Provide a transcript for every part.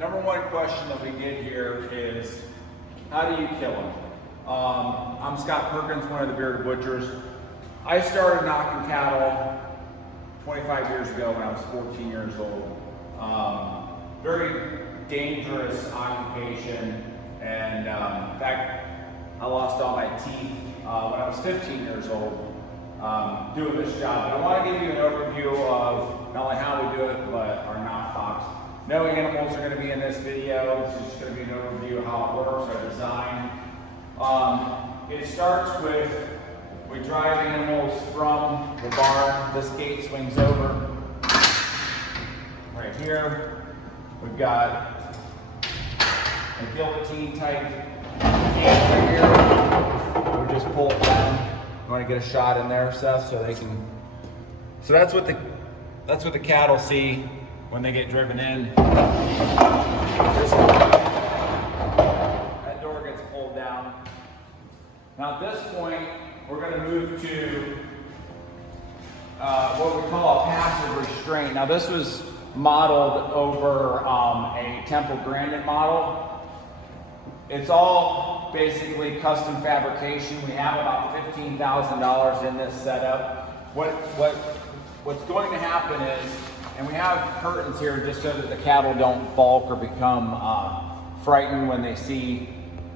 Number one question that we get here is, how do you kill them? I'm Scott Perkins, one of the bearded butchers. I started knocking cattle 25 years ago when I was 14 years old. Very dangerous occupation, and in fact, I lost all my teeth when I was 15 years old doing this job. But I want to give you an overview of not only how we do it, but our knockbox. No animals are going to be in this video. This is just going to be an overview of how it works, our design. It starts with, we drive animals from the barn. This gate swings over right here. We've got a guillotine type gate right here. We just pull it down. You want to get a shot in there, Seth, so they can. So that's what the cattle see when they get driven in. That door gets pulled down. Now at this point, we're going to move to what we call a passive restraint. Now this was modeled over a Temple Grandin model. It's all basically custom fabrication. We have about $15,000 in this setup. What's going to happen is, and we have curtains here just so that the cattle don't balk or become frightened when they see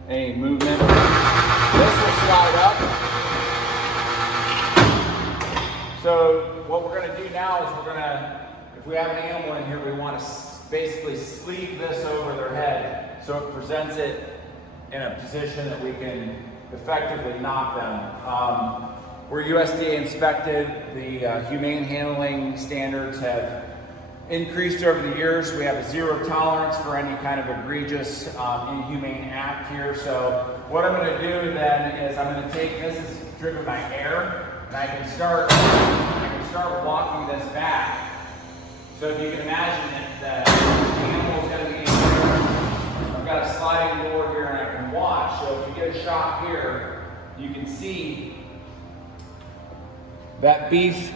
any movement. This will slide up. So what we're going to do now is we're going to, if we have an animal in here, we want to basically sleeve this over their head so it presents it in a position that we can effectively knock them. We're USDA inspected. The humane handling standards have increased over the years. We have a zero tolerance for any kind of egregious inhumane act here. So what I'm going to do then is I'm going to take, this is driven by air, and I can start walking this back. So if you can imagine that the animal's going to be in here. I've got a sliding door here and I can watch. So if you get a shot here, you can see that beast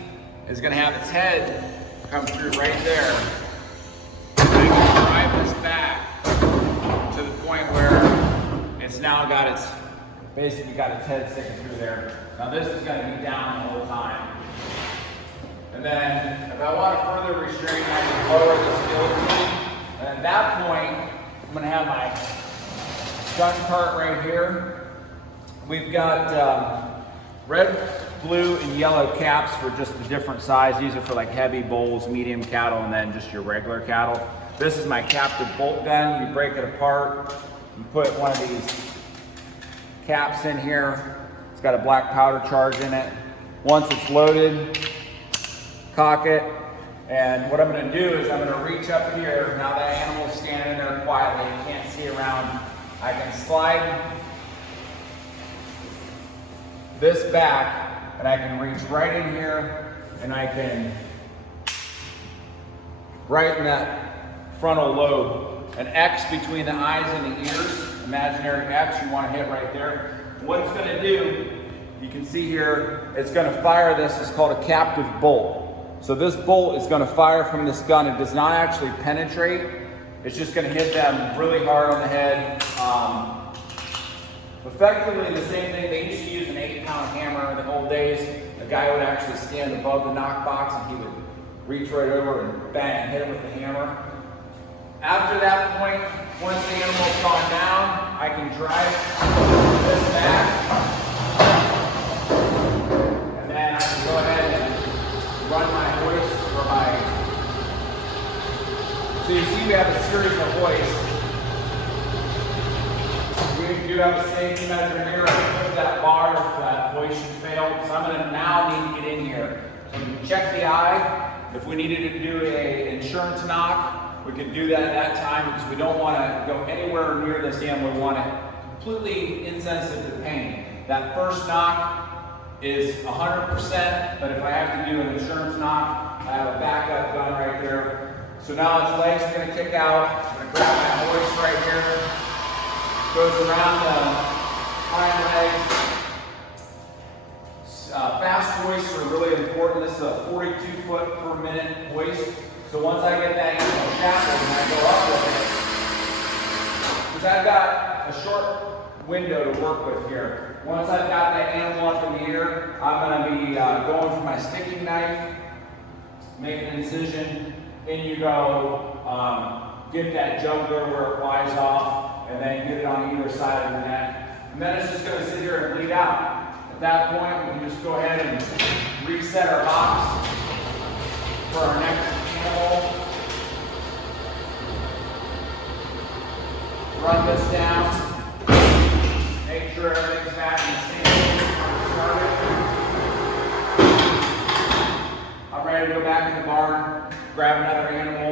is going to have its head come through right there. And I can drive this back to the point where it's now got its, basically got its head sticking through there. Now this is going to be down the whole time. And then if I want to further restrain, I can lower this guillotine. And at that point, I'm going to have my gun cart right here. We've got red, blue, and yellow caps for just the different size. These are for like heavy bulls, medium cattle, and then just your regular cattle. This is my captive bolt gun. You break it apart. You put one of these caps in here. It's got a black powder charge in it. Once it's loaded, cock it. And what I'm going to do is I'm going to reach up here. Now that animal's standing there quietly, you can't see around. I can slide this back, and I can reach right in here, and I can, right in that frontal lobe, an X between the eyes and the ears, imaginary X, you want to hit right there. What it's going to do, you can see here, it's going to fire this. It's called a captive bolt. So this bolt is going to fire from this gun. It does not actually penetrate. It's just going to hit them really hard on the head. Effectively the same thing. They used to use an 8-pound hammer in the old days. A guy would actually stand above the knockbox and he would reach right over and bang, hit him with the hammer. After that point, once the animal's gone down, I can drive this back. And then I can go ahead and run my hoist or my. So you see we have a series of hoists. We do have a safety measure here. I put that bar if that hoist should fail. So I'm going to now need to get in here. So we can check the eye. If we needed to do an insurance knock, we could do that at that time because we don't want to go anywhere near this animal. We want it completely insensitive to pain. That first knock is 100%, but if I have to do an insurance knock, I have a backup gun right there. So now its legs are going to kick out. I'm going to grab my hoist right here. Goes around the hind legs. Fast hoists are really important. This is a 42 foot per minute hoist. So once I get that animal shackled and I go up with it, is I've got a short window to work with here. Once I've got that animal up in the air, I'm going to be going for my sticking knife, make an incision, in you go, get that jugular where it flies off, and then get it on either side of the neck. And then it's just going to sit here and bleed out. At that point, we can just go ahead and reset our box for our next animal. Run this down. Make sure everything's back in the same target. I'm ready to go back in the barn, grab another animal,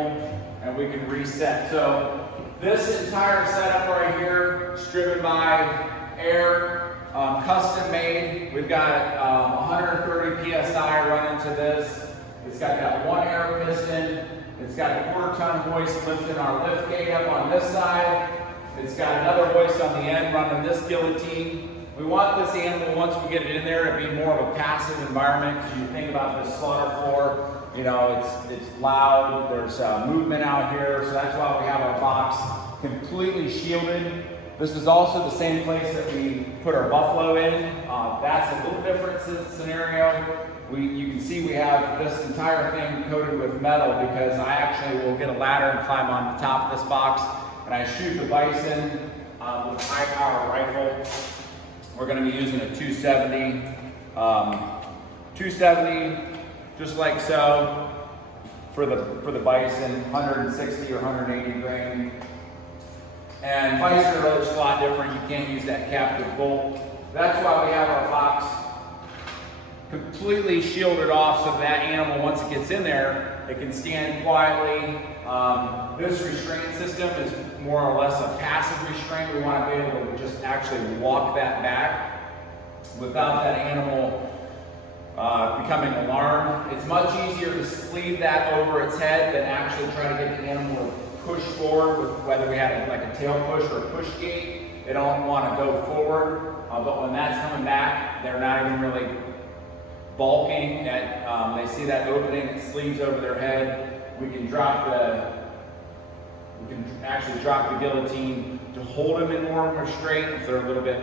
and we can reset. So this entire setup right here is driven by air, custom made. We've got 130 PSI running to this. It's got that one air piston. It's got a 1/4 ton hoist lifting our lift gate up on this side. It's got another hoist on the end running this guillotine. We want this animal, once we get it in there, to be more of a passive environment, because you think about this slaughter floor, you know, it's loud, there's movement out here, so that's why we have our box completely shielded. This is also the same place that we put our buffalo in. That's a little different scenario. You can see we have this entire thing coated with metal, because I actually will get a ladder and climb on the top of this box, and I shoot the bison with a high power rifle. We're going to be using a 270. 270, just like so, for the bison, 160 or 180 grain. And bison are just a lot different. You can't use that captive bolt. That's why we have our box completely shielded off, so that animal, once it gets in there, it can stand quietly. This restraint system is more or less a passive restraint. We want to be able to just actually walk that back without that animal becoming alarmed. It's much easier to sleeve that over its head than actually try to get the animal to push forward, with whether we had like a tail push or a push gate. They don't want to go forward, but when that's coming back, they're not even really bulking. They see that opening, it sleeves over their head. We can actually drop the guillotine to hold them in more restraint if they're a little bit,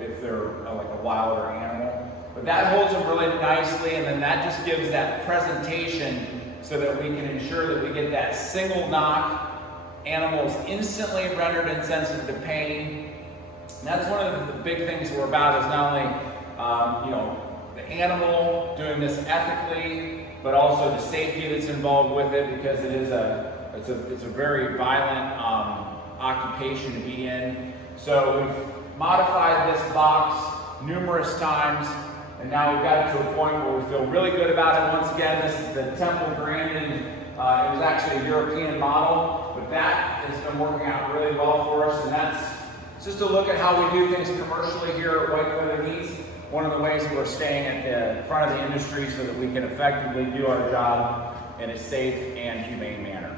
if they're like a wilder animal. But that holds them really nicely, and then that just gives that presentation so that we can ensure that we get that single knock. Animals instantly rendered insensitive to pain. And that's one of the big things we're about, is not only the animal doing this ethically, but also the safety that's involved with it, because it's a very violent occupation to be in. So we've modified this box numerous times, and now we've got it to a point where we feel really good about it. Once again, this is the Temple Grandin. It was actually a European model, but that has been working out really well for us, and that's just a look at how we do things commercially here at Whitefeather Meats. One of the ways that we're staying at the front of the industry so that we can effectively do our job in a safe and humane manner.